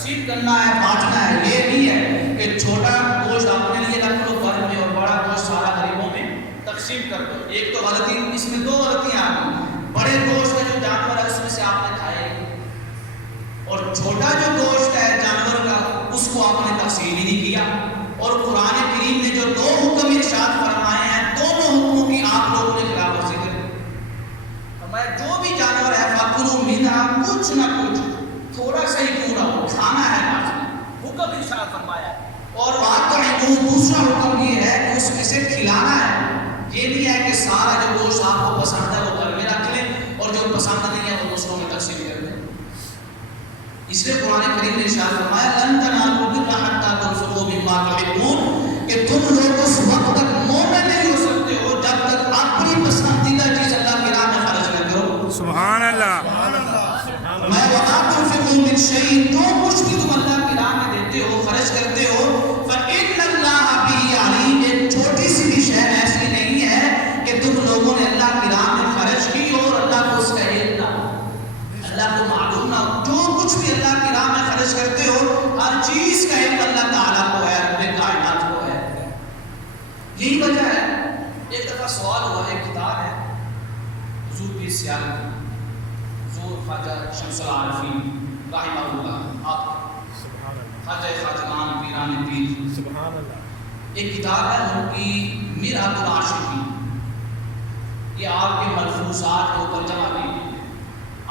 تقسیم کرنا ہے، بانٹنا ہے. یہ نہیں ہے کہ چھوٹا گوشت اپنے لیے رکھ لو گھر میں اور بڑا گوشت سارا غریبوں میں تقسیم کر دو. ایک تو غلطی، اس میں دو غلطیاں آ گئی. بڑے گوشت کا جو جانور ہے اس میں سے آپ نے کھایا ہی، اور چھوٹا جو گوشت ہے جانور کا اس کو آپ نے تقسیم ہی نہیں کیا. اور قرآن کریم نے جو دو حکم ارشاد فرمائے ہیں دونوں حکموں کی آپ لوگوں نے خلاف ورزی کر دی. فرمایا جو بھی جانور ہے فَكُلُوا مِنْهَا، کچھ نہ کچھ تھوڑا سا ہی کیوں نہ ہو کھانا ہے لازمی. حکم ارشاد فرمایا. اور وَأَطْعِمُوا، دوسرا حکم یہ ہے کہ اس میں سے کھلانا ہے. یہ نہیں ہے کہ سارا جو گوشت آپ کو پسند ہے وہ گھر میں رکھ لیں اور جو پسند نہیں ہے وہ دوسروں میں تقسیم کر دیں. اس لیے قرآن کریم نے ارشاد فرمایا لَن تَنَالُوا الْبِرَّ حَتَّىٰ تُنْفِقُوا مِمَّا تُحِبُّونَ، کہ تم لوگ اس وقت تک مومن نہیں ہو سکتے ہو جب تک اپنی پسندیدہ چیز اللہ کی راہ میں خرچ نہ کرو. سبحان اللہ. میں وَمَا تُنْفِقُوا مِنْ شَيْءٍ، جو کچھ بھی تم اللہ کی راہ میں دیتے ہو خرچ کرتے ہو فَإِنَّ اللَّهَ بِهِ عَلِيمٌ، ایک چھوٹی سی بھی شے ایسی نہیں ہے کہ تم لوگوں نے اللہ کی راہ میں خرچ کی اور اللہ کو اس کا علم نہ ہو، اللہ کو معلوم نہ ہو. جو کچھ بھی اللہ کی راہ میں خرچ کرتے ہو ہر چیز کا علم اللہ تعالیٰ کو ہے، رب کائنات کو ہے. یہی وجہ ہے. ایک دفعہ سوال ہوا، ایک کتاب ہے حضور کی سیارت کی، حضور خواجہ شمس العارفین رحمہ اللہ، آپ خواجہ خواجگان پیران پیر، سبحان اللہ. ایک کتاب ہے ان کی مرآت العاشقین. یہ آپ کے ملفوظات کو ترجمہ کی گئی ہے.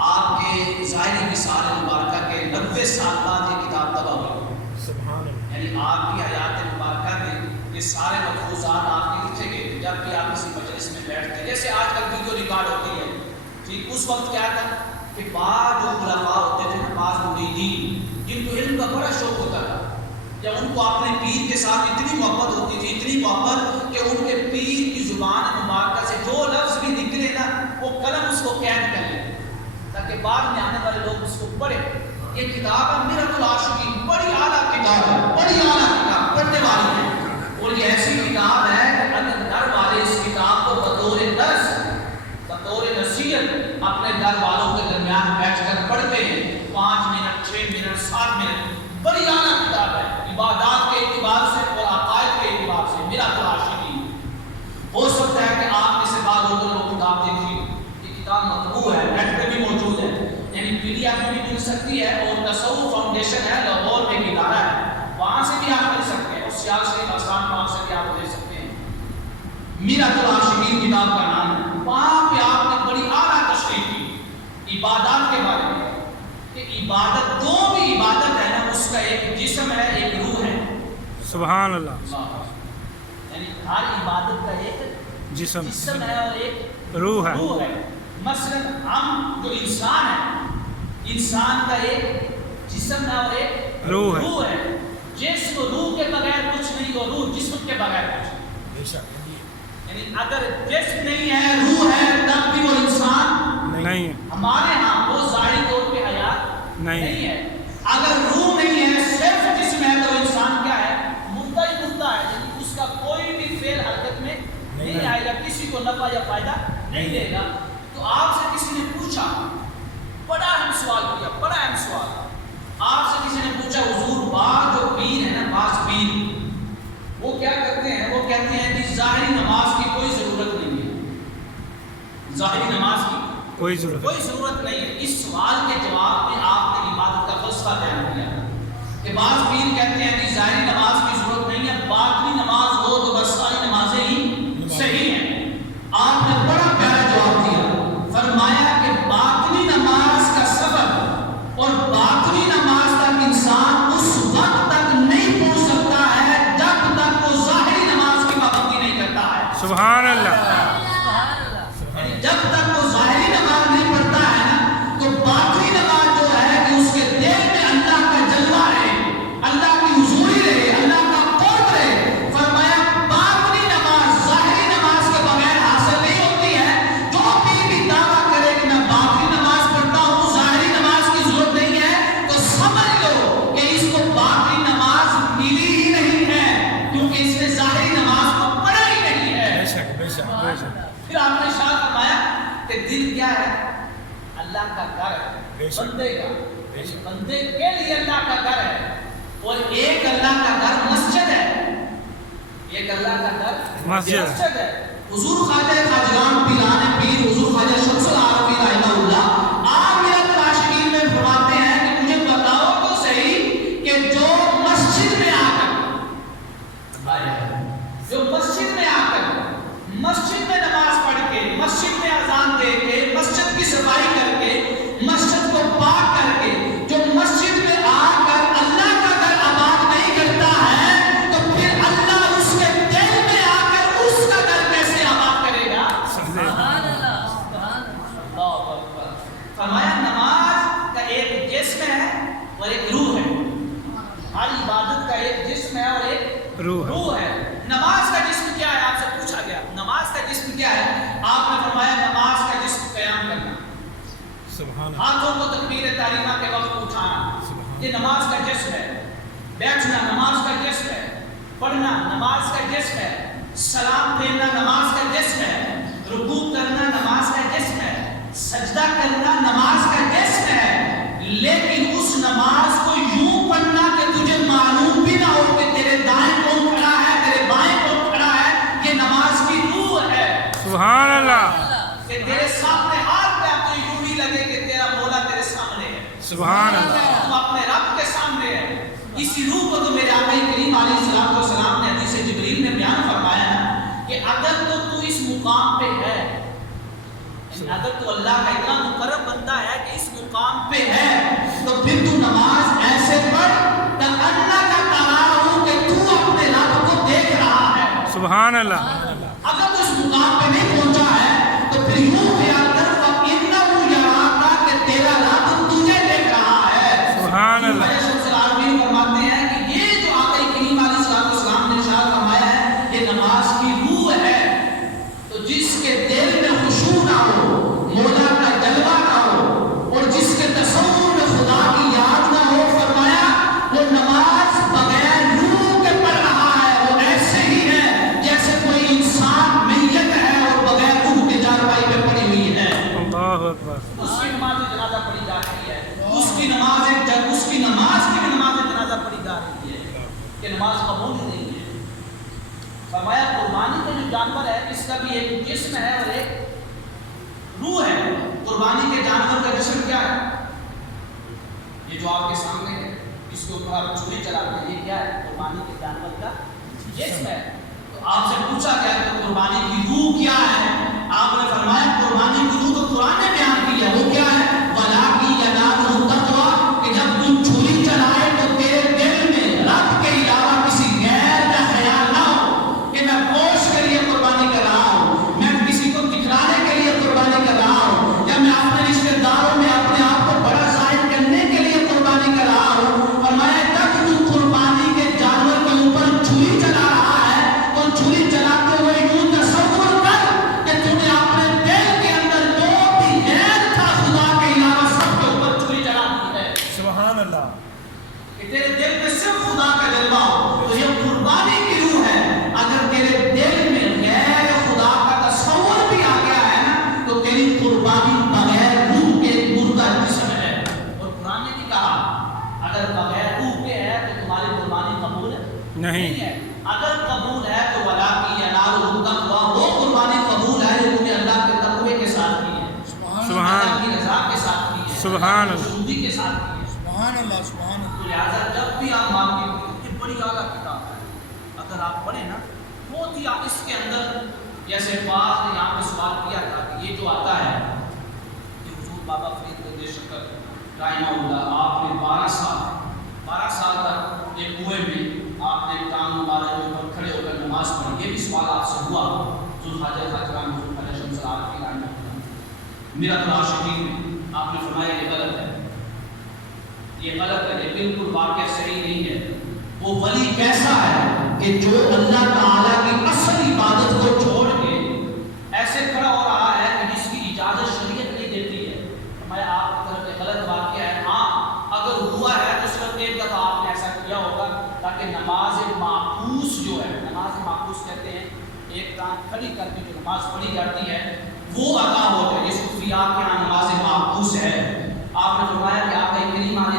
آپ کے ظاہری مثال مبارکہ کے 90 سال بعد یہ کتاب تباہ ہوئی. سبحان اللہ. یعنی آپ کی حیات مبارکہ میں یہ سارے ملفوظات آپ کے لکھے گئے تھے جب کہ آپ کسی مجلس میں بیٹھتے، جیسے آج کل ویڈیو ریکارڈ ہوتی ہے. ٹھیک اس وقت کیا تھا کہ بعض جو خلفاء ہوتے تھے نا، بعض مریدین جن کو علم کا بڑا شوق ہوتا تھا، یا ان کو اپنے پیر کے ساتھ اتنی محبت ہوتی تھی، اتنی محبت کہ ان کے پیر کی زبان مبارکہ سے جو لفظ بھی نکلے نا وہ قلم اس کو قید کر لے تاکہ بعد میں آنے والے لوگ اس کو پڑھیں. یہ کتاب ہے مرآت العاشقین، بڑی اعلیٰ کتاب ہے، بڑی اعلیٰ کتاب پڑھنے والی ہے. اور یہ ایسی کتاب ہے کہ اگر گھر والے اس کتاب کو بطور درس، بطور نصیحت اپنے گھر والوں کے درمیان بیٹھ کر پڑھتے ہیں 5 منٹ 6 منٹ 7 منٹ، بڑی اعلیٰ کتاب ہے عبادات کے اعتبار سے اور عقائد کے اعتبار سے. مرآت العاشقین ہو سکتا ہے کہ آپ میں سے بعض لوگوں نے وہ کتاب دیکھی. یہ کتاب مطبوع ہے، نیٹ پہ بھی موجود ہے، یعنی PDF میں بھی مل سکتی ہے. اور تصوف فاؤنڈیشن ہے لاہور میں ایک ادارہ ہے، وہاں سے بھی آپ مل سکتے ہیں، اور سیال شریف آسان پاک سے بھی آپ لے سکتے ہیں. مرآت العاشقین کتاب کا نام ہے. وہاں پہ آپ نے بڑی اعلیٰ تشریح کی عبادات کے بارے میں کہ عبادت جو بھی عبادت ہے نا اس کا ایک جسم ہے، ایک روح ہے. سبحان اللہ. یعنی ہر عبادت کا ایک جسم ہے اور ایک روح ہے. مثلا ہم جو انسان ہے، انسان کا ایک جسم ہے اور ایک روح ہے. جسم روح کے بغیر کچھ نہیں، اور روح جسم کے بغیر کچھ نہیں. یعنی اگر جسم نہیں ہے روح ہے تب بھی وہ انسان نہیں ہے. ہمارے ہاں وہ ظاہری طور پہ حیات نہیں ہے. اگر روح نہیں ہے صرف جسم ہے تو انسان کیا ہے؟ مردہ ہی مردہ ہے. یعنی اس کا کوئی بھی فعل حرکت میں نہیں آئے گا، کسی کو نفع یا فائدہ نہیں دے گا. تو آپ سے کسی نے پوچھا، بڑا اہم سوال کیا، بڑا اہم سوال. آپ سے کسی نے پوچھا حضور بعض جو پیر ہیں نا، بعض پیر وہ کیا کرتے ہیں؟ وہ کہتے ہیں کہ ظاہری نماز کی کوئی ضرورت نہیں ہے، ظاہری نماز کی کوئی ضرورت نہیں ہے. اس سوال کے جواب میں آپ نے عبادت کا فلسفہ بیان کیا کہ بعض پیر کہتے ہیں کہ ظاہری نماز کی ضرورت نہیں ہے، باطنی نماز ہو تو بس ساری نمازیں ہی صحیح ہیں. آپ نے بڑا پیارا جواب دیا، فرمایا کہ باطنی نماز کا سبب اور باطنی نماز تک انسان اس وقت تک نہیں پہنچ سکتا ہے جب تک وہ ظاہری نماز کی پابندی نہیں کرتا ہے. سبحان اللہ. جب تک وہ ظاہری نماز نہیں پڑھتا ہے نا تو باطنی نماز جو ہے کہ اس کے دل میں اللہ کا جلوہ رہے، اللہ کی حضوری رہے، اللہ کا قرب رہے. فرمایا باطنی نماز ظاہری نماز کے بغیر حاصل نہیں ہوتی ہے. جو بھی دعویٰ کرے کہ میں باطنی نماز پڑھتا ہوں ظاہری نماز کی ضرورت نہیں ہے تو سمجھ لو کہ اس کو باطنی نماز ملی ہی نہیں ہے، کیونکہ اس نے ظاہری نماز کو پڑھا ہی نہیں ہے. پھر آپ نے شاہ فرمایا کہ دل کیا ہے؟ اللہ کا گھر ہے، بندے کا. بندے کے لیے اللہ کا گھر ہے، اور ایک اللہ کا گھر مسجد ہے، ایک اللہ کا گھر مسجد ہے۔ حضور خواجہ خواجگان پیران پیر حضور خواجہ شمس العارفین رحمہ اللہ عامرۃ العاشقین میں فرماتے ہیں کہ مجھے بتاؤ تو صحیح کہ جو مسجد میں آ کر مسجد میں نماز پڑھ کے، مسجد میں اذان دے کے، مسجد کی صفائی کر کے، مسجد کو پاک کر کے، جو مسجد میں آ کر اللہ کا گھر آباد نہیں کرتا ہے، تو پھر اللہ اس کے دل میں آ کر اس کا گھر کیسے آباد کرے گا؟ سبحان اللہ، اللہ اکبر۔ فرمایا نماز کا ایک جسم ہے اور ایک روح ہے، ہر عبادت کا ایک جسم ہے اور ایک روح ہے۔ نماز کا جسم کیا ہے؟ آپ سے پوچھا گیا نماز کا جسم کیا ہے؟ آپ نے فرمایا نماز کا جسم قیام کرنا، ہاتھوں کو تکبیر تحریمہ کے وقت اٹھانا، یہ نماز کا جسم ہے۔ بیٹھنا نماز کا جسم ہے، پڑھنا نماز کا جسم ہے، سلام پھیرنا نماز کا جسم ہے، رکوع کرنا نماز کا جسم ہے، سجدہ کرنا نماز کا جسم ہے۔ لیکن اس نماز کو یوں پڑھنا کہ تجھے معلوم بھی نہ ہو کہ تیرے دائیں کون کھڑا ہے، تیرے بائیں کون کھڑا ہے، یہ نماز کی روح ہے۔ سبحان اللہ۔ کہ تیرے سامنے ہاتھ پہ آپ کو یوں ہی لگے کہ تیرا مولا تیرے سامنے ہے، سبحان اللہ، تم اپنے رب کے سامنے ہے۔ اسی روح کو تو میرے آقا کریم علیہ الصلوۃ والسلام نے حدیث جبریل میں بیان فرمایا نا کہ اگر تو اس مقام پہ ہے، اگر تو اللہ کا اتنا مقرب بندہ ہے کہ اس مقام پہ ہے، تو پھر تو نماز ایسے پڑھ کہ اللہ کا تراہو کہ تو اپنے رب کو دیکھ رہا ہے، سبحان اللہ۔ اگر تو اس مقام پہ نہیں پہنچا ہے تو پھر یوں خیال کر فَإِنَّهُ يَرَاكَ کہ تیرا رب تجھے دیکھ رہا ہے، سبحان اللہ۔ فرماتے ہیں کہ یہ جو آقا کریم علیہ السلام نے ارشاد فرمایا ہے یہ نماز کی روح ہے۔ تو جس کے دل میں خشوع نہ ہو، مولا کا جلوہ نہ ہو، اور جس کے تصور میں خدا کی یاد نہ ہو، فرمایا وہ نماز بغیر روح کے پڑھ رہا ہے، وہ ایسے ہی ہے جیسے کوئی انسان میت ہے اور بغیر روح کے چارپائی پہ پڑی ہوئی ہے۔ اللہ اکبر۔ اس کی نماز جنازہ پڑھی جا رہی ہے، اس کی نماز کی بھی نماز جنازہ پڑھی جا رہی ہے کہ نماز قبول ہی نہیں ہے۔ فرمایا قربانی کا جو جانور ہے اس کا بھی ایک جسم ہے اور ایک روح ہے۔ قربانی کے جانور کا جسم کیا ہے؟ یہ جو آپ کے سامنے ہے، اس کے اوپر آپ چھری چلاتے ہیں، یہ کیا ہے؟ قربانی کے جانور کا جسم ہے۔ تو آپ سے پوچھا گیا کہ قربانی کی روح کیا ہے؟ آپ نے فرمایا قربانی کی روح تو قرآن نے بیان کی ہے، وہ کیا ہے؟ وَلَٰكِن يَنَالُهُ التَّقْوَىٰ کہ جب تم چھری چلائے تو تیرے دل میں رب کے علاوہ کسی غیر کا خیال نہ ہو کہ میں گوشت کے لیے قربانی کر رہا ہوں، میں کسی کو دکھلانے کے لیے قربانی کر رہا ہوں، یا میں اپنے رشتے داروں میں اپنے آپ کو بڑا ظاہر کرنے کے لیے قربانی کر رہا ہوں۔ فرمایا جب تو قربانی کے جانور کے اوپر چھری چلا رہا ہے تو چھری چلاتے ہوئے یوں تصور کر کہ تو نے اپنے دل کے اندر جو بھی غیر تھا خدا کے علاوہ سب کے اوپر چھری چلا دی ہے، سبحان اللہ، کہ تیرے دل میں صرف خدا کا جلوہ ہو۔ تو یہ قربانی کی روح ہے۔ اگر تیرے دل میں غیر خدا کا تصور بھی آ گیا ہے نا تو تیری قربانی بغیر روح کے مردہ جسم ہے۔ اور قرآن نے بھی کہا اگر بغیر روح کے ہے تو تمہاری قربانی قبول نہیں ہے۔ اگر قبول ہے تو وَلَٰكِن يَنَالُهُ التَّقْوَىٰ، وہ قربانی قبول ہے جو تم نے اللہ کے تقوی کے ساتھ کی ہے، اللہ کی رضا کے ساتھ کی ہے، سبحان اللہ، خوشنودی کے ساتھ کی ہے، سبحان اللہ، سبحان اللہ۔ تو لہٰذا جب بھی آپ مانگیں یہ بڑی اعلیٰ کتاب ہے، اگر آپ پڑھیں نا بہت ہی اس کے اندر جیسے بعض نے یہاں پہ سوال کیا تھا کہ یہ جو آتا ہے کہ حضور بابا فرید بندے شکر رحمہ اللہ آپ نے 12 سال تک ایک کنویں میں آپ نے کام مبارک کے اوپر کھڑے ہو کر نماز پڑھی، یہ بھی سوال آپ سے ہوا حضور خواجہ خواجگان حضور خواجہ شمس العارفین رحمہ اللہ میرا العاشقین میں آپ نے فرمایا یہ غلط ہے، یہ غلط ہے، یہ بالکل واقعہ صحیح نہیں ہے۔ وہ ولی کیسا ہے کہ جو اللہ تعالیٰ کی اصل عبادت کو چھوڑ کے ایسے کھڑا ہو رہا ہے کہ جس کی اجازت شریعت نہیں دیتی ہے۔ میں آپ کی طرف ایک غلط واقعہ ہے، ہاں اگر ہوا ہے تو صرف ایک دفعہ آپ نے ایسا کیا ہوگا تاکہ نماز معکوس جو ہے، نماز معکوس کہتے ہیں ایک ٹانگ کھڑی کر کے جو نماز پڑھی جاتی ہے وہ ادا ہو جائے، یہ صوفیاء کے یہاں نماز معکوس ہے۔ آپ نے فرمایا کہ آپ کریم علیہ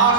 8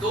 2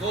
2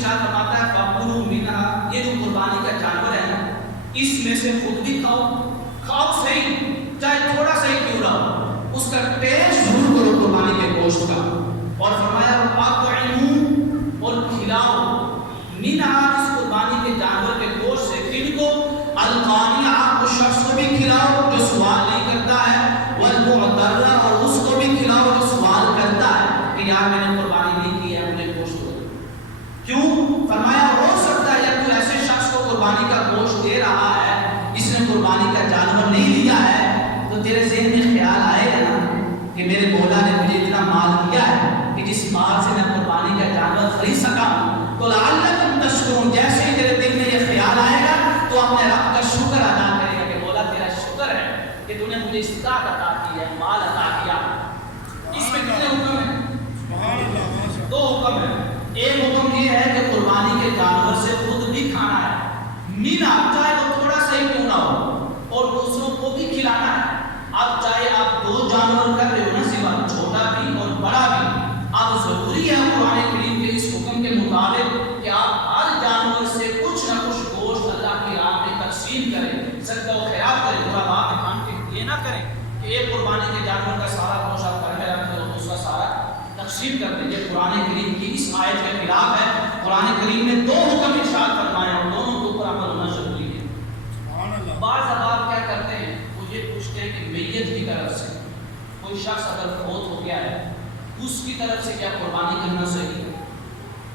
ارشاد فرماتا ہے فَكُلُوا مِنْهَا، یہ جو قربانی کا جانور ہے نا اس میں سے خود بھی کھاؤ صحیح، چاہے تھوڑا سا ہی کیوں نہ ہو، اس کا ٹیسٹ ضرور کرو قربانی کے گوشت کا. اور فرمایا وَأَطْعِمُوا، اور کھلاؤ مِنْهَا، اس قربانی کے جانور کے گوشت سے، کن کو؟ القانع، اس شخص کو بھی کھلاؤ جو سوال نہیں کرتا ہے، والمعتر، اور اس کو بھی کھلاؤ جو سوال کرتا ہے کہ یار میں نے قربانی نہیں کی ہے، مجھے گوشت دو. کیوں؟ فرمایا ہو سکتا ہے جب تو ایسے شخص کو قربانی کا گوشت دے رہا ہے جس نے قربانی کا جانور نہیں لیا ہے، تو تیرے ذہن میں خیال آئے گا نا کہ میرے مولا نے مجھے اتنا مال دیا ہے کہ جس مال سے میں قربانی کا جانور خرید سکا ہوں، تو لعلکم تشکرون، جیسے ہی تیرے دل میں یہ خیال آئے گا تو اپنے رب کا شکر ادا کرے گا کہ مولا تیرا شکر ہے کہ تو نے مجھے استطاعت عطا کی ہے، مال عطا کیا. اس میں کتنے حکم ہیں؟ 2 حکم ہیں. ایک حکم یہ ہے کہ قربانی کے جانور سے خود بھی کھانا ہے، مینا چاہے وہ تھوڑا سا ہی کیوں نہ ہو، اور دوسروں کو بھی کھلانا ہے. اب چاہے آپ 2 جانور کر رہے ہو نا، سوا چھوٹا بھی اور بڑا بھی، اب ضروری ہے قرآن کریم کے اس حکم کے مطابق کہ آپ ہر جانور سے کچھ نہ کچھ گوشت اللہ کی راہ میں تقسیم کریں، صدقہ و خیرات کریں. غرباء میں کھان کے یہ نہ کریں کہ ایک قربانی کے جانور کا سارا گوشت آپ گھر میں رکھ دیں اور دوسرا سارا تقسیم کر دیں. یہ قرآن کریم کی اس آیت کے خلاف ہے. قرآن کریم نے 2 حکم ارشاد فرمائے اور دونوں کے اوپر عمل ہونا ضروری ہے. بعض آپ کیا کرتے ہیں، وہ یہ پوچھتے ہیں کہ میت کی طرف سے کوئی شخص اگر فوت ہو گیا ہے اس کی طرف سے کیا قربانی کرنا صحیح ہے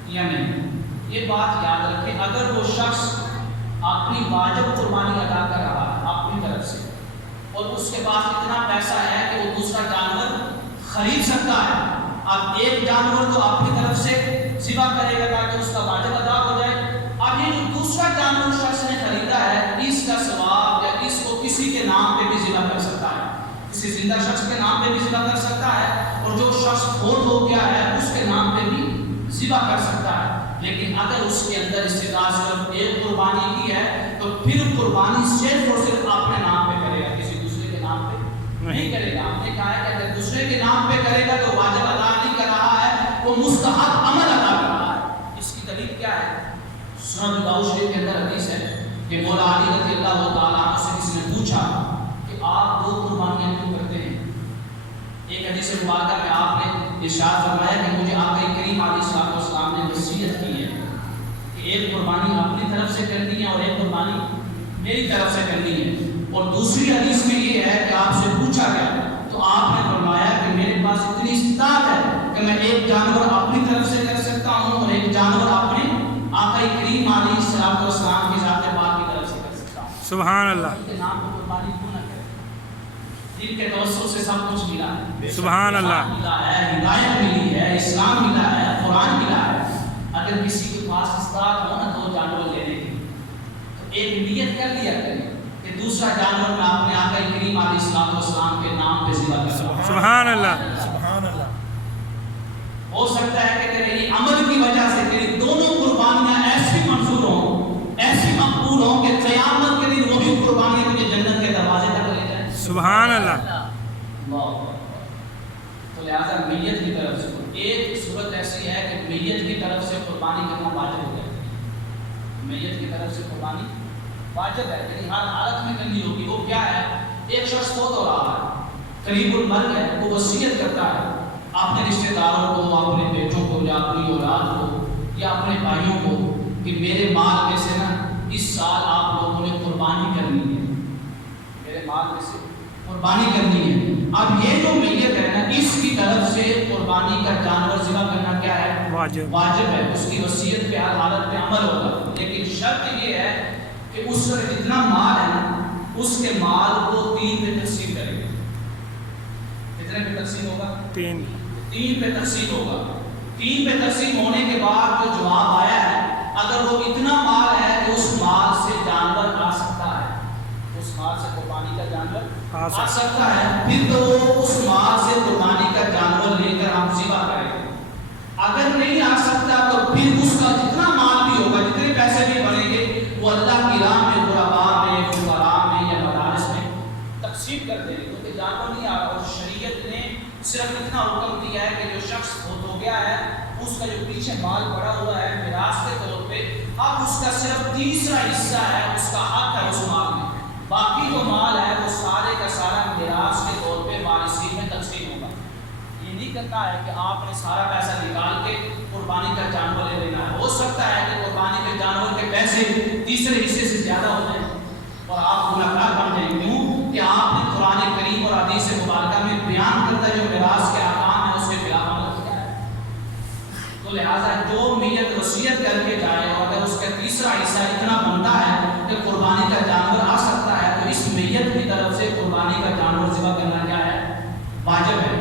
یا نہیں. یہ بات یاد رکھیں، اگر وہ شخص اپنی واجب قربانی ادا کر رہا ہے اپنی طرف سے اور اس کے پاس اتنا پیسہ ہے کہ وہ دوسرا جانور خرید سکتا ہے، اب ایک جانور تو اپنی طرف سے ذبح کرے گا تاکہ اس کا واجب ادا ہو جائے. اب یہ جو دوسرا جانور شخص نے خریدا ہے اس کا ثواب یا اس کو کسی کے نام پہ بھی ذبح کر سکتا ہے، کسی زندہ شخص کے نام پہ بھی ذبح کر سکتا ہے، اور جو شخص فوت ہو گیا ہے اس کے نام پہ بھی ذبح کر سکتا ہے. لیکن اگر اس کے اندر استطاعت صرف ایک قربانی کی ہے تو پھر قربانی صرف اور صرف اپنے نام پہ کرے گا، کسی دوسرے کے نام پہ نہیں کرے گا. ہم نے کہا ہے کہ اگر دوسرے کے نام پہ کرے گا تو واجب ادا نہیں کر رہا ہے، وہ مستحب عمل ادا کر رہا ہے. اس کی دلیل کیا ہے؟ سنن داؤد شریف کے اندر حدیث ہے کہ مولا علی رضی اللہ تعالیٰ عنہ سے کسی نے پوچھا کہ آپ 2 قربانیاں کیوں کرتے ہیں. ایک حدیث مبارکہ میں آپ نے ارشاد فرمایا کہ مجھے آقا کریم علیہ السلام نے وصیت کی ہے کہ ایک قربانی اپنی طرف سے کرنی ہے اور ایک قربانی میری طرف سے کرنی ہے. اور دوسری حدیث میں یہ ہے کہ آپ سے پوچھا گیا تو آپ نے فرمایا کہ میرے پاس اتنی استطاعت ہے کہ میں ایک جانور اپنی طرف سے کر سکتا ہوں اور ایک جانور اپنے آقا کریم علیہ السلام کی ذات پاک کی طرف سے کر سکتا ہوں. سبحان اللہ. ان کے نام کو قربانی کیوں نہ کریں؟ جن کے توسط سے سب کچھ ملا ہے، سبحان اللہ، ملا ہے، ہدایت ملی ہے، اسلام ملا ہے، قرآن ملا ہے. اگر کسی کے پاس استطاعت ہو نا 2 جانور لینے کی تو ایک نیت کر لیا کریں کہ دوسرا جانور میں اپنے آقا کریم علیہ السلام کے نام پہ ذبح کروں. سبحان اللہ. سبحان اللہ. ہو سکتا ہے کہ تیرے یہ عمل کی وجہ سے تیری دونوں قربانیاں ایسی منظور ہوں، ایسی مقبول ہوں کہ قیامت کے دن وہی قربانیاں تجھے جنت کے دروازے تک لے جائیں. سبحان اللہ. تو لہٰذا میت کی طرف سے ایک صورت ایسی ہے کہ میت کی طرف سے قربانی کرنا واجب ہو جائے. میت کی طرف سے قربانی واجب ہے، یعنی ہر حالت میں کرنی ہوگی. وہ کیا ہے؟ ایک شخص فوت ہو رہا ہے، قریب المرگ ہے، وہ وصیت کرتا ہے اپنے رشتہ داروں کو، اپنے بیٹوں کو یا اپنی اولاد کو یا اپنے بھائیوں کو کہ میرے مال میں سے نا اس سال آپ لوگوں نے قربانی کرنی ہے، میرے مال میں سے قربانی کرنی ہے. اب یہ جو میت ہے نا اس کی طرف سے قربانی کا جانور ذبح کرنا کیا ہے؟ واجب ہے. اس کی وصیت پہ ہر حالت میں عمل ہوگا. لیکن شرط یہ ہے کہ اس کا جتنا مال ہے نا اس کے مال کو 3 پہ تقسیم کرے گا. کتنے پہ تقسیم ہوگا؟ 3 پہ تقسیم ہوگا. 3 پہ تقسیم ہونے کے بعد جو جواب آیا ہے، اگر وہ اتنا مال ہے کہ اس مال سے جانور آ سکتا ہے، اس مال سے قربانی کا جانور آ سکتا ہے، پھر تو وہ اس مال سے قربانی کا جانور لے کر ہم ذبح کریں گے. اگر نہیں آ سکتا تو پھر اس کا جتنا مال بھی ہوگا، جتنے پیسے بھی بڑھیں گے، وہ اللہ کی راہ میں، غرباء میں، فقراء میں یا مدارس میں تقسیم کر دیں گے. کیونکہ جانور نہیں آ رہا. اور شریعت نے صرف اتنا حکم دیا ہے کہ جو شخص فوت ہو گیا ہے اس اس کا جو پیچھے مال پڑا ہوا ہے میراث کے طور پہ، اب اس کا صرف تیسرا حصہ ہے، اس کا حق ہے اس مال میں، باقی جو مال ہے وہ سارے کا سارا میراث کے طور پہ وارثین میں تقسیم ہوگا۔ یہ نہیں کرتا ہے کہ آپ نے سارا پیسہ نکال کے قربانی کا جانور لے لینا ہے۔ ہو سکتا ہے کہ قربانی کے جانور کے پیسے تیسرے حصے سے زیادہ ہو جائیں اور آپ گنہگار بن جائیں، کیوں کہ آپ نے قرآن کریم اور حدیث مبارکہ میں بیان کرتا جو میراث کے احکام ہے اس کے خلاف عمل کیا ہے۔ تو لہٰذا جو میت وصیت کر کے جائے اور اگر اس کا تیسرا حصہ اتنا بنتا ہے کہ قربانی کا جانور آ سکتا ہے تو اس میت کی طرف سے قربانی کا جانور ذبح کرنا کیا ہے؟ واجب ہے۔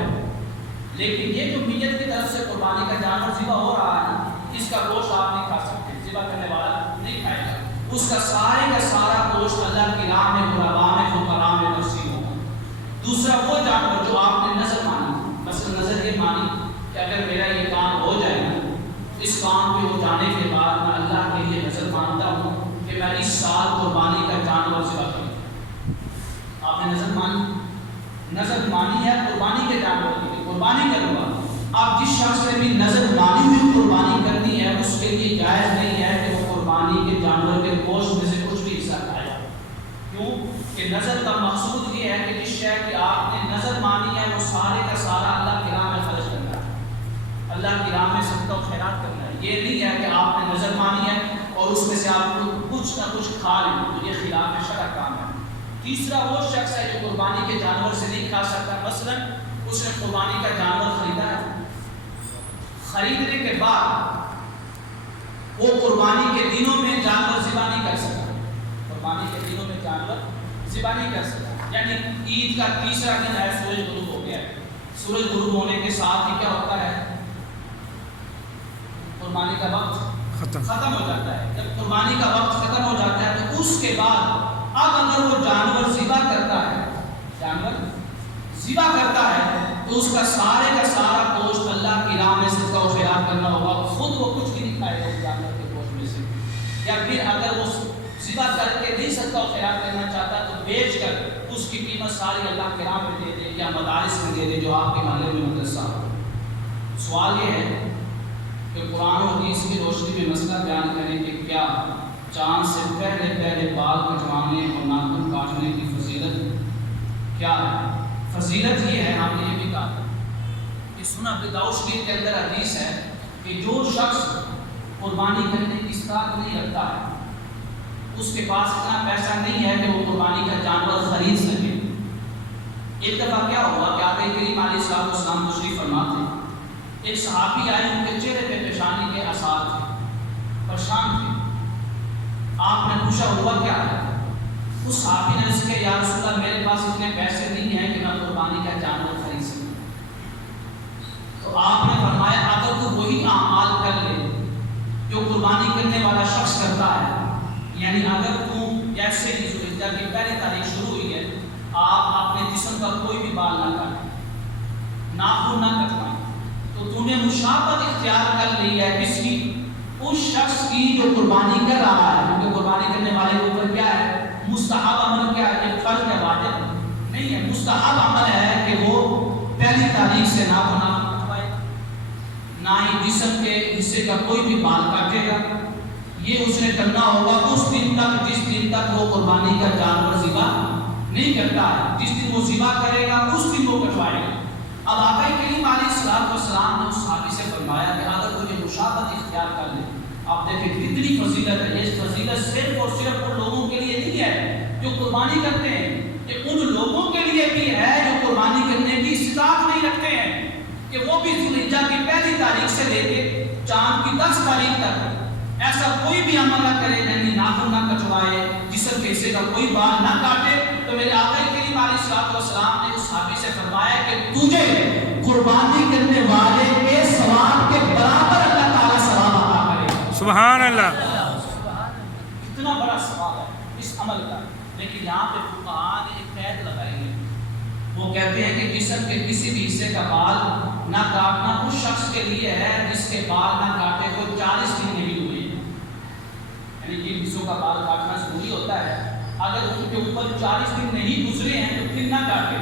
لیکن یہ جو میت کی طرف سے قربانی کا جانور ذبح ہو رہا ہے، اس کا گوشت آپ نہیں کھا سکتے، ذبح کرنے والا نہیں کھائے گا، اس کا سارے کا سارا گوشت اللہ کی راہ میں غرباء میں فقراء میں تقسیم ہوگا۔ دوسرا وہ جانور جو آپ نے نظر مانی، مثلا نظر یہ مانی کہ اگر میرا یہ کام ہو جائے گا، اس کام پہ ہو جانے کے بعد میں اللہ کے لیے نظر مانتا ہوں کہ میں اس سال قربانی کا جانور ذبح کروں۔ آپ نے نظر مانی ہے قربانی کے جانور کی، قربانی کروں گا۔ آپ جس شخص نے بھی نظر مانی ہوئی قربانی کرنی ہے، اس کے لیے جائز نہیں ہے کہ وہ قربانی کے جانور کے گوشت میں سے کچھ بھی حصہ کھائے گا۔ کیوں کہ نظر کا مقصود یہ ہے کہ جس شے کی آپ نے نظر مانی ہے وہ سارے کا سارا اللہ کی راہ میں خرچ کرنا ہے، اللہ کی راہ میں صدقہ و خیرات کرنا ہے۔ یہ نہیں ہے کہ آپ نے نظر مانی ہے اور اس میں سے آپ کو کچھ نہ کچھ کھا لیں، تو یہ خلاف شرع کام ہے۔ تیسرا وہ شخص ہے جو قربانی کے جانور سے نہیں کھا سکتا، مثلا اس نے قربانی کا جانور خریدا ہے، خریدنے کے بعد وہ قربانی کے دنوں میں جانور ذبح نہیں کر سکتا، قربانی کے دنوں میں جانور ذبح نہیں کر سکتا، یعنی عید کا تیسرا دن ہے، سورج غروب ہو گیا ہے، سورج غروب ہونے کے ساتھ ہی کیا ہوتا ہے؟ قربانی کا وقت ختم ہو جاتا ہے۔ جب قربانی کا وقت ختم ہو جاتا ہے تو اس کے بعد اب اگر وہ جانور ذبح کرتا ہے تو اس کا سارے کا سارا گوشت اللہ کی راہ میں صدقہ و خیرات کرنا ہوگا، خود وہ کچھ بھی نہیں کھائے گا اس جانور کے گوشت میں سے، یا پھر اگر وہ ذبح کر کے نہیں صدقہ و خیرات کرنا چاہتا تو بیچ کر اس کی قیمت ساری اللہ کے راہ میں دے دے یا مدارس میں دے دے جو آپ کے محلے میں مدرسہ ہو۔ سوال یہ ہے کہ قرآن و حدیث کی روشنی میں مسئلہ بیان کریں کہ کیا چاند سے پہلے بال کٹوانے اور ناخن کاٹنے کی فضیلت کیا ہے؟ فضیلت یہ ہے، ہم نے یہ بھی کہا کہ سنن ابی داؤد شریف کے اندر حدیث ہے کہ جو شخص قربانی کرنے کی استطاعت نہیں رکھتا ہے، اس کے پاس اتنا پیسہ نہیں ہے کہ وہ قربانی کا جانور خرید سکے۔ ایک دفعہ کیا ہوا کہ آقا کریم علیہ الصلوۃ والسلام تشریف فرما تھے، ایک صحابی آئے، ان کے چہرے پہ پیشانی کے آثار تھے، پریشان تھے۔ آپ نے پوچھا ہوا کیا ہے؟ اس صحابی نے اس کے یا رسول اللہ میرے پاس اتنے پیسے نہیں ہیں کہ میں قربانی کا جانور خرید سکوں۔ تو آپ نے فرمایا اگر تو وہی اعمال کر لے جو قربانی کرنے والا شخص کرتا ہے، یعنی اگر تو جیسے ہی ذوالحجہ کی پہلی تاریخ شروع ہوئی ہے، آپ اپنے جسم کا کوئی بھی بال نہ کاٹیں، ناخن نہ کٹوائیں، تو تو نے مشابہت اختیار کر لی ہے کس کی؟ اس شخص کی جو قربانی کر رہا ہے، کیونکہ قربانی کرنے والے کے اوپر کیا ہے؟ مستحب عمل کیا ہے؟ ایک فرض ہے، واجب نہیں ہے، مستحب عمل ہے کہ وہ پہلی تاریخ سے نہ تو ناخن کٹوائے، نہ ہی جسم کے حصے کا کوئی بھی بال کاٹے گا۔ یہ اس نے کرنا ہوگا اس دن تک جس دن تک وہ قربانی کا جانور ذبح نہیں کرتا ہے۔ جس دن وہ ذبح کرے گا اس دن وہ کٹوائے گا۔ اب آقا کریم علیہ الصلوۃ والسلام نے اس صحابی سے فرمایا کہ اگر وہ یہ مشابہت اختیار کر لے، آپ دیکھیں کتنی فضیلت ہے۔ یہ فضیلت صرف اور صرف ان لوگوں کے لیے نہیں ہے جو قربانی کرتے ہیں، یہ ان لوگوں کے لیے بھی ہے جو قربانی کرنے کی استطاعت نہیں رکھتے ہیں، کہ وہ بھی ذوالحجہ کی پہلی تاریخ سے لے کے چاند کی 10 تاریخ تک ایسا کوئی بھی عمل نہ کرے، یعنی ناخن نہ کٹوائے، جسم کے حصے کا کوئی بال نہ کاٹے۔ تو میرے آقا کریم علیہ الصلوۃ والسلام نے اس صحابی سے فرمایا کہ تجھے قربانی کرنے والے کے ثواب کے برابر اللہ تعالیٰ ثواب عطا کرے گا۔ سبحان اللہ، اتنا بڑا ثواب ہے اس عمل کا۔ لیکن یہاں پہ فقہاء نے ایک قید لگائی ہے، وہ کہتے ہیں کہ جسم کے کسی بھی حصے کا بال نہ کاٹنا اس شخص کے لیے ہے جس کے بال نہ کاٹے ہوئے 40 دن نہیں ہوئے، یعنی جن حصوں کا بال کاٹنا ضروری ہوتا ہے اگر ان کے اوپر 40 دن نہیں گزرے ہیں تو پھر نہ کاٹے۔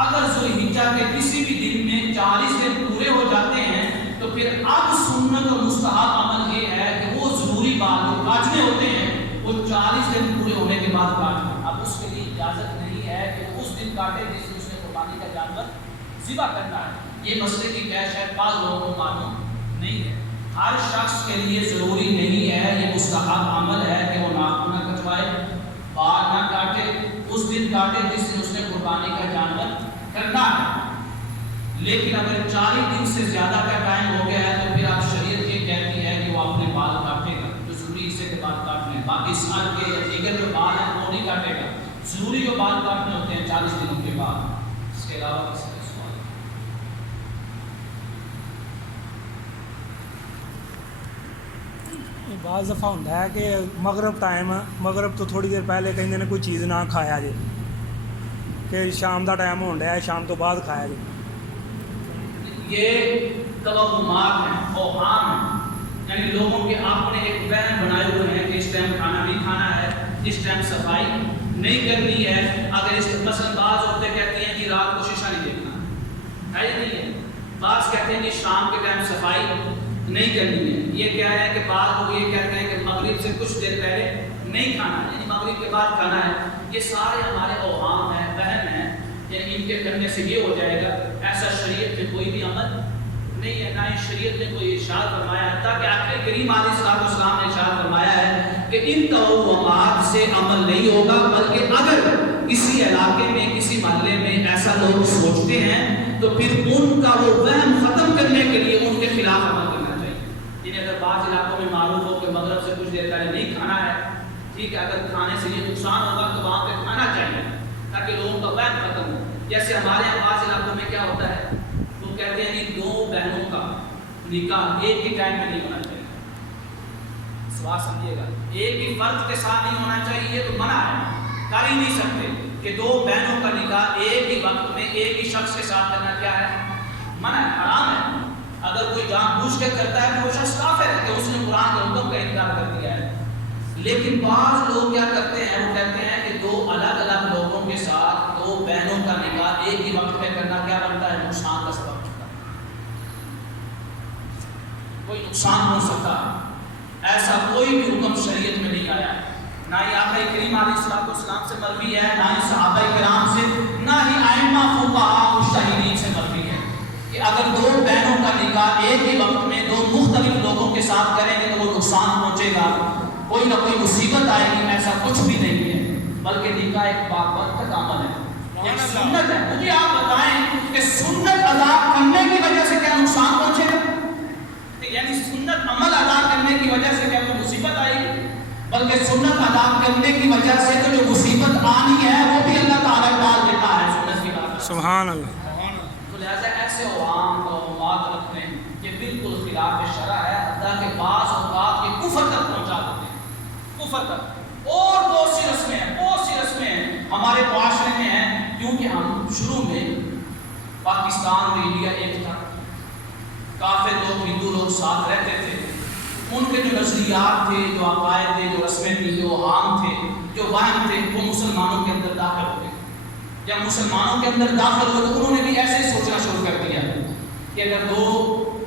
اگر ذوالحجہ کے کسی بھی دن میں 40 دن پورے ہو جاتے ہیں تو پھر اب سنت اور مستحب عمل یہ ہے کہ وہ ضروری بات جو کاٹنے ہوتے ہیں وہ 40 دن پورے ہونے کے بعد کاٹیں. اب اس کے لیے اجازت نہیں ہے کہ اس دن کاٹے جس دن اس نے قربانی کا جانور ذبح کرنا ہے. یہ مسئلے کی کیا شاید بعض لوگوں کو معلوم نہیں ہے. ہر شخص کے لیے ضروری نہیں ہے, یہ مستحب عمل ہے کہ وہ ناخن نہ کٹوائے, بال نہ کاٹے, اس دن کاٹے جس دن اس نے قربانی کا جانور کرنا ہے. لیکن اگر 40 دن سے زیادہ کا ٹائم ہو گیا ہے تو پھر آپ شریعت یہ کہتی ہے کہ وہ اپنے بال کاٹے گا, جو ضروری حصے کے بال کاٹ لیں. باقی سال کے یا دیگر جو بال ہیں وہ نہیں کاٹے گا. ضروری جو بال کاٹنے ہوتے ہیں 40 دنوں کے بعد. اس کے علاوہ کسی کا سوال؟ بعض دفعہ ہوتا ہے کہ مغرب ٹائم, مغرب تو تھوڑی دیر پہلے کہیں نے کوئی چیز نہ کھایا جائے کہ شام دا ٹائم ہو رہا ہے, شام تو بعد کھایا جائے. یہ توہمات ہیں, اوہام ہیں, یعنی لوگوں کے آپ نے ایک وہم بنائے ہوئے ہیں کہ اس ٹائم کھانا نہیں کھانا ہے, اس ٹائم صفائی نہیں کرنی ہے. اگر اس مثلا بعض عورتیں کہتی ہیں کہ رات کو شیشہ نہیں دیکھنا ہے, نہیں ہے. بعض کہتے ہیں کہ شام کے ٹائم صفائی نہیں کرنی ہے. یہ کیا ہے کہ بعض لوگ یہ کہتے ہیں کہ مغرب سے کچھ دیر پہلے نہیں کھانا ہے, یعنی مغرب کے بعد کھانا ہے. یہ سارے ہمارے اوہام ہیں, وہم ہیں, یعنی ان کے کرنے سے یہ ہو جائے گا. ایسا شریعت میں کوئی بھی عمل نہیں ہے, نہ ہی شریعت نے کوئی ارشاد فرمایا ہے. تاکہ آخر کریم علیہ السلام نے ارشاد فرمایا ہے کہ ان توہمات سے عمل نہیں ہوگا, بلکہ اگر کسی علاقے میں کسی محلے میں ایسا لوگ سوچتے ہیں تو پھر ان کا وہ وہم ختم کرنے کے لیے ان کے خلاف عمل کرنا چاہیے. یعنی اگر بعض علاقوں میں معروف ہو کہ مغرب سے کچھ دیر پہلے نہیں کھانا ہے, ٹھیک ہے, اگر کھانے سے یہ نقصان ہوگا تو وہاں پہ کھانا چاہیے تاکہ لوگوں کا وہم ختم ہو. جیسے ہمارے یہاں بعض علاقوں میں کیا ہوتا ہے, وہ کہتے ہیں کہ 2 بہنوں کا نکاح ایک ہی ٹائم میں نہیں ہونا چاہیے. سوال سمجھیے گا, ایک ہی فرد کے ساتھ نہیں ہونا چاہیے, یہ تو منع ہے, کر ہی نہیں سکتے کہ 2 بہنوں کا نکاح ایک ہی وقت میں ایک ہی شخص کے ساتھ کرنا کیا ہے, منع ہے, حرام ہے. اگر کوئی جان بوجھ کے کرتا ہے تو وہ شخص کافر ہے کہ اس نے قرآن کے حکم کا انکار کر دیا ہے. لیکن بعض لوگ کیا کرتے ہیں, وہ کہتے ہیں کہ 2 الگ الگ لوگوں کے ساتھ 2 بہنوں کا نکاح ایک ہی وقت میں کرنا کیا بنتا ہے, نقصان کا سبب بنتا ہے. کوئی نقصان ہو سکتا ہے. ایسا کوئی بھی حکم شریعت میں نہیں آیا, نہ ہی آقا کریم علیہ السلام سے مروی ہے, نہ ہی صحابہ کرام سے, نہ ہی ائمہ فقہاء مجتہدین سے مروی ہے کہ اگر 2 بہنوں کا نکاح ایک ہی وقت میں 2 مختلف لوگوں کے ساتھ کریں گے تو وہ نقصان پہنچے گا, کوئی نہ کوئی مصیبت آئے گی. ایسا کچھ بھی نہیں ہے, بلکہ نکاح ایک بابرکت عمل ہے, ایک سنت ہے. مجھے آپ بتائیں کہ سنت ادا کرنے کی وجہ سے کیا نقصان پہنچے گا, یعنی سنت عمل ادا کرنے کی وجہ سے کیا کوئی مصیبت آئے گی, بلکہ سنت ادا کرنے کی وجہ سے تو جو مصیبت آنی ہے وہ بھی اللہ تعالیٰ ڈال دیتا ہے. سنت کی بات, سبحان اللہ. تو لہٰذا ایسے عوام توہمات رکھتے ہیں یہ بالکل خلاف شرع ہے, حتیٰ کہ بعض اوقات یہ کفر تک پہنچا دیتے ہیں, کفر تک. اور بہت سی رسمیں ہیں, بہت سی رسمیں ہیں ہمارے معاشرے میں ہیں, کیونکہ ہم شروع میں پاکستان اور انڈیا ایک تھا, کافر لوگ ہندو لوگ ساتھ رہتے تھے, ان کے جو نظریات تھے, جو عقائد تھے, جو رسمیں تھیں, جو عام تھے, جو وہم تھے, وہ مسلمانوں کے اندر داخل ہو گئے. جب مسلمانوں کے اندر داخل ہوئے تو انہوں نے بھی ایسے ہی سوچنا شروع کر دیا کہ اگر 2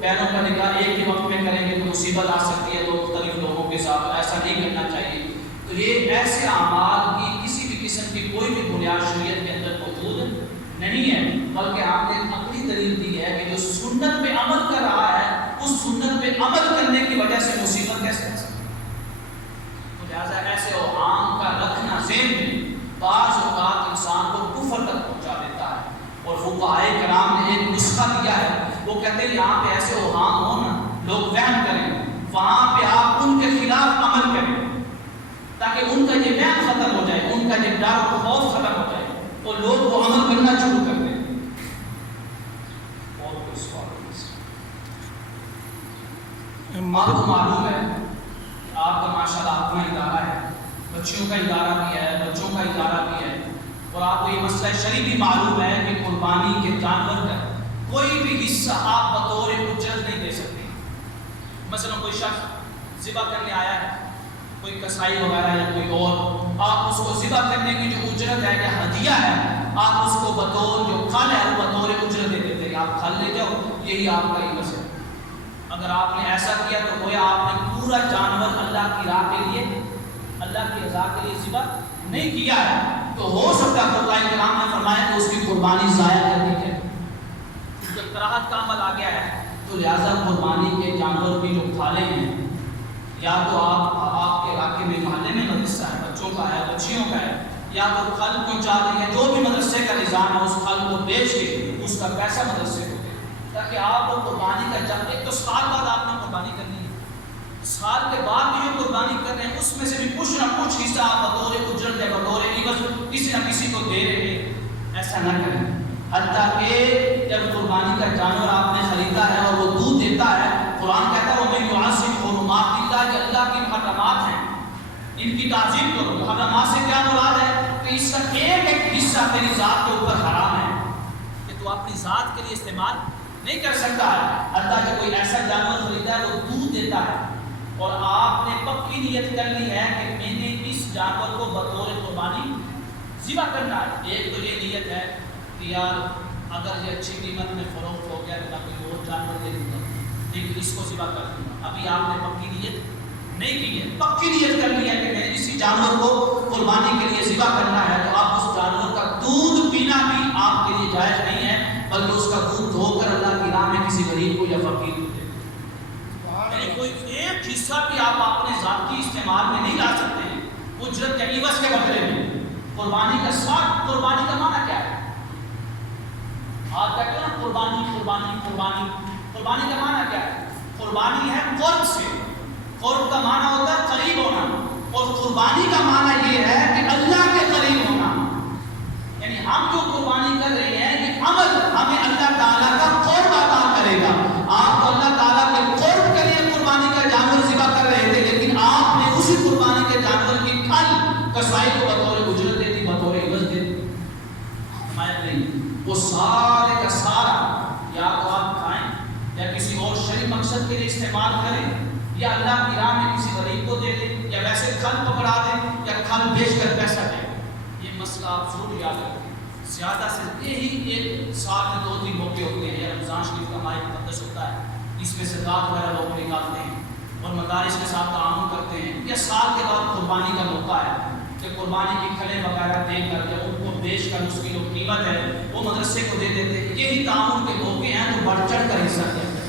بہنوں کا نکاح ایک ہی وقت میں کریں گے تو مصیبت آ سکتی ہے 2 مختلف لوگوں کے ساتھ, ایسا نہیں کرنا چاہیے. تو یہ ایسے اعمال کی کسی بھی قسم کی کوئی بھی بنیاد شریعت کے اندر موجود نہیں ہے, بلکہ آپ نے عقلی دلیل دی ہے کہ جو سنت پہ عمل کر رہا ہے اس سنت پہ عمل کرنے کی وجہ سے مصیبت کیسے آ سکتی ہے. تو لہٰذا ایسے اوہام کا رکھنا ذہن میں بعض اوقات انسان کو کفر تک پہنچا دیتا ہے. اور فقہائے کرام نے ایک نسخہ دیا ہے, وہ کہتے ہیں یہاں پہ ایسے اوہام ہو نا, لوگ وہم کریں, وہاں پہ آپ ان کے خلاف عمل کریں تاکہ ان کا یہ وہم ختم ہو جائے, ان کا یہ ڈر و خوف ختم ہو جائے اور لوگ وہ عمل کرنا شروع کر دیں. اور کوئی سوال آپ کو معلوم ہے آپ کا ماشاءاللہ اپنا ادارہ ہے, بچیوں کا ادارہ بھی ہے, بچوں کا ادارہ بھی ہے, اور آپ کو یہ مسئلہ شرعی بھی معلوم ہے کہ قربانی کے جانور کا کوئی بھی حصہ آپ بطور اجرت نہیں دے سکتے. مثلا کوئی شخص ذبح کرنے آیا ہے, کوئی کسائی وغیرہ یا کوئی اور, آپ اس کو ذبح کرنے کی جو اجرت ہے یا ہدیہ ہے, آپ اس کو بطور جو کھل ہے وہ بطور اجرت دے دیتے ہیں, آپ کھل لے جاؤ, یہی آپ کا عوض ہے. اگر آپ نے ایسا کیا تو گویا آپ نے پورا جانور اللہ کی راہ کے لیے، اللہ کی رضا کے لیے ذبح نہیں کیا ہے، تو ہو سکتا ہے فقہاء کرام نے فرمایا کہ اس کی قربانی ضائع کر دی ہے، جب کراہت کا عمل آ گیا ہے، تو لہٰذا قربانی کے جانور کی جو کھالیں ہیں، یا تو آپ کے علاقے میں محلے میں مدرسہ ہے، بچوں کا ہے، بچیوں کا ہے، یا تو پھل پہنچا دیں گے، جو بھی مدرسے کا نظام ہے اس پھل کو بیچ کے اس کا پیسہ مدرسے کو دیں، تاکہ آپ کو قربانی کا جب ایک تو سال بعد آپ نے قربانی کرنی ہے، سال کے بعد بھی جو قربانی کر رہے ہیں اس میں سے بھی کچھ نہ کچھ حصہ آپ بطور اجرت یا بطور عوض کسی نہ کسی کو دے رہے ہیں، ایسا نہ کریں۔ حتیٰ کہ جب قربانی کا جانور آپ نے خریدا ہے اور وہ دودھ دیتا ہے، قرآن کہتا ہے وَمَن يُعَظِّمْ حُرُمَاتِ اللَّهِ، کہ اللہ کی محرمات ہیں ان کی تعظیم کرو۔ محرمات سے کیا مراد ہے کہ اس کا ایک ایک حصہ تیری ذات کے اوپر حرام ہے کہ تو اپنی ذات کے لیے استعمال نہیں کر سکتا ہے۔ حتیٰ کہ کوئی ایسا جانور خریدا ہے وہ دودھ دیتا ہے اور آپ نے پکی نیت کر لی ہے کہ میں نے اس جانور کو بطور قربانی ذبح کرنا ہے، ایک تو یہ نیت ہے کہ یار اگر یہ اچھی قیمت میں فروخت ہو گیا تو میں کوئی اور جانور دے دوں گا، لیکن اس کو ذبح کر دوں گا۔ ابھی آپ نے پکی نیت نہیں کی ہے، پکی نیت کر لی ہے کہ میں نے اسی جانور کو قربانی کے لیے ذبح کرنا ہے، تو آپ اس جانور کا دودھ پینا بھی آپ کے لیے جائز نہیں ہے، بلکہ اس کا دودھ دھو کر اللہ کی راہ میں کسی غریب کو یا فقیر کو دے، یعنی کوئی ایک حصہ بھی آپ اپنے ذاتی استعمال میں نہیں لا سکتے ہیں اجرت یا عوض کے بدلے میں۔ قربانی کا ساتھ، قربانی کا معنی کیا ہے؟ آپ کہتے ہیں نا قربانی قربانی قربانی، قربانی کا معنی کیا ہے؟ قربانی ہے قرب سے، قرب کا معنی ہوتا ہے قریب ہونا، اور قربانی کا معنی یہ ہے کہ اللہ کے قریب ہونا، یعنی ہم جو قربانی کر رہے ہیں یہ عمل ہمیں اللہ تعالیٰ کا قرب عطا کرے گا۔ آپ تو اللہ تعالیٰ کے قرب کے لیے قربانی کا جانور ذبح کر رہے تھے، لیکن آپ نے اسی قربانی کے جانور کی کھل کسائی کو بطور اجرت دے دی، بطور عوض دے دی، حمایت نہیں، وہ سارے کا سارا یا تو آپ کھائیں یا کسی اور شرعی مقصد کے لیے استعمال کریں، یا اللہ کی راہ میں کسی غریب کو دے دیں، یا ویسے کھل پکڑا دیں، یا کھل بیچ کر پیسہ دیں۔ یہ مسئلہ آپ ضرور یاد رکھیں۔ زیادہ سے یہی ایک سال میں 2-3 موقع ہوتے ہیں، یا رمضان شریف کا ماہ مقدس ہوتا ہے، اس میں زکوٰۃ وغیرہ لوگ نکالتے ہیں اور مدارس کے ساتھ تعاون کرتے ہیں، یا سال کے بعد قربانی کا موقع ہے کہ قربانی کی کھلیں وغیرہ دے کر یا ان کو بیچ کر اس کی جو قیمت ہے وہ مدرسے کو دے دیتے ہیں۔ یہی تعاون کے موقع ہیں تو بڑھ چڑھ کر حصہ لیا جائے۔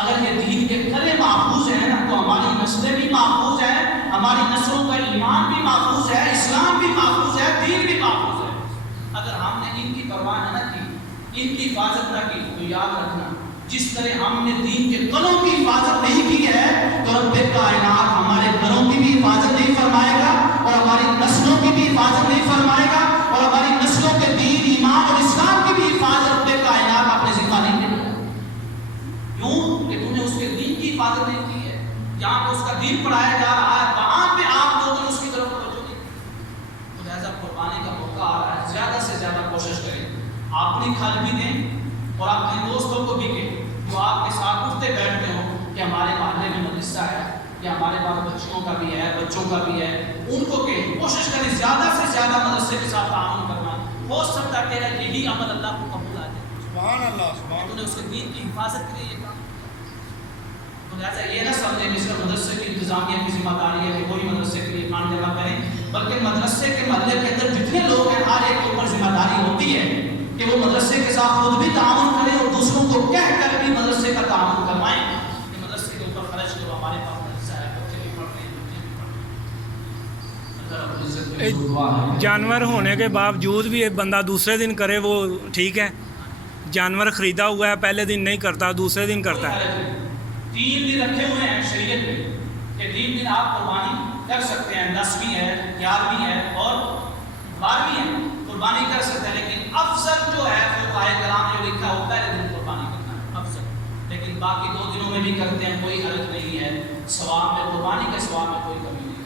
اگر یہ دین کے کھلے محفوظ ہیں نا تو ہماری نسلیں بھی محفوظ ہیں، ہماری نسلوں کا ایمان بھی محفوظ ہے، اسلام بھی محفوظ ہے، دین بھی محفوظ ہے۔ اگر ہم نے ان کی پرواہ نہ کی، ان کی حفاظت نہ کی، تو یاد رکھنا جس طرح ہم نے دین کے قلوں کی حفاظت نہیں کی ہے تو رب کائنات ہمارے گھروں کی بھی حفاظت نہیں فرمائے گا، اور ہماری نسلوں کی بھی حفاظت نہیں فرمائے گا، اور ہماری نسلوں کے دین، ایمان اور اسلام کی بھی حفاظت رب کائنات اپنے ذمہ نہیں لے گا۔ کیوں کہ تم نے اس کے دین کی حفاظت نہیں کی ہے، جہاں پہ اس کا دین پڑھایا جا رہا ہے وہاں پہ آپ لوگوں نے اس کی طرف توجہ نہیں کی۔ تو لہٰذا قربانی کا موقع آ رہا ہے، زیادہ سے زیادہ کوشش کریں، اپنی کھال بھی دیں اور اپنے دوستوں کو بھی کہیں جو آپ کے ساتھ اٹھتے بیٹھتے ہوں کہ ہمارے محلے میں مدرسہ ہے یا ہمارے پاس بچیوں کا بھی ہے، بچوں کا بھی ہے، ان کو کہیں، کوشش کریں زیادہ سے زیادہ مدرسے کے ساتھ تعاون کرنا۔ ہو سکتا ہے تیرا یہی عمل اللہ کو قبول آ جائے۔ سبحان اللہ، سبحان تو نے اس کے دین کی حفاظت کے لیے یہ کام کیا۔ تو لہٰذا یہ نہ سمجھیں کہ صرف مدرسے کی انتظامیہ کی ذمہ داری ہے کہ وہی مدرسے کے لیے فنڈ جمع کریں، بلکہ مدرسے کے محلے کے اندر جتنے لوگ ہیں ہر ایک کے اوپر ذمہ داری ہوتی ہے کہ وہ مدرسے کے ساتھ خود بھی تعاون کریں اور دوسروں کو کہہ کر بھی مدرسے کا تعاون کروائیں کہ مدرسے کے اوپر خرچ کرو، ہمارے پاس مدرسہ ہے، بچے بھی پڑھ رہے ہیں، بچے بھی پڑھ رہے ہیں۔ اللہ رب العزت کی دعا ہے۔ جانور ہونے کے باوجود بھی ایک بندہ دوسرے دن کرے وہ ٹھیک ہے؟ جانور خریدا ہوا ہے پہلے دن نہیں کرتا، دوسرے دن کرتا ہے۔ 3 دن رکھے ہوئے ہیں شریعت میں کہ 3 دن آپ قربانی کر سکتے ہیں، 10ویں ہے، 11ویں ہے اور 12ویں ہے، قربانی کر سکتے ہیں، لیکن افضل جو ہے فقہاء کرام نے لکھا وہ پہلے دن قربانی کرنا ہے افضل، لیکن باقی 2 دنوں میں بھی کرتے ہیں، کوئی حرج نہیں ہے، ثواب میں، قربانی کے ثواب میں کوئی کمی نہیں ہے۔